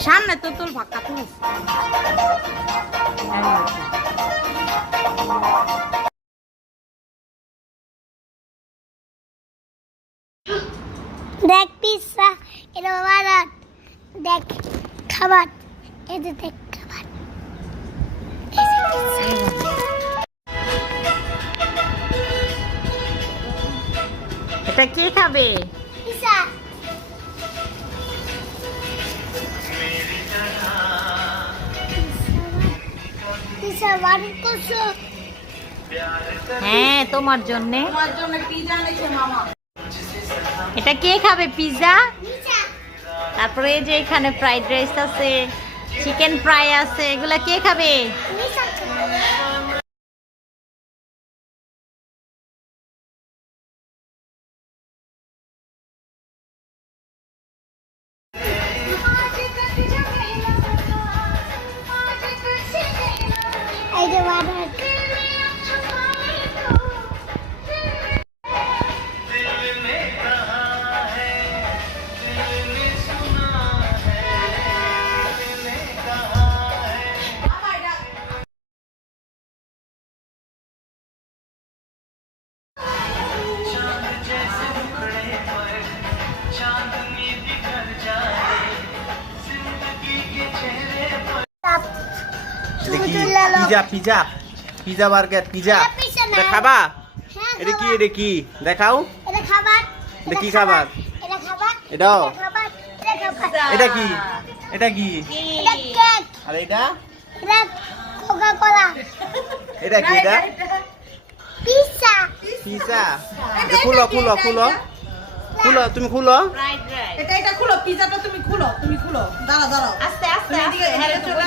সামনে তো তোর ভাক্কা তুলিস দেখ পিজ্জা এটা বাবা দেখ খাবার এই যে দেখ খাবার এটা কে খাবে পিজ্জা পিজ্জা বাড়ি করছো হ্যাঁ তোমার জন্য পিজা এনেছে মামা। এটা কে খাবে পিৎজা পিজ্জা তারপরে এই যে এখানে ফ্রাইড রাইস আছে চিকেন ফ্রাই আছে এগুলা কে খাবে পিজ্জা এই যে বাবা pizza pizza pizza burger pizza এটা খাবা এটা কি দেখাও এটা খাবার এটা কি খাবার এটা খাবার এটাও খাবার এটা খাবার এটা কি এটা কেক আর এটা এটা কোকা কোলা এটা কি এটা পিজ্জা পিজা খুলো খুলো খুলো খুলো তুমি খুলো ফ্রাইড রাইস এটা খুলো, পিজাটা তুমি খুলো, দাঁড়াও। আস্তে আস্তে তুমি এদিকে চলে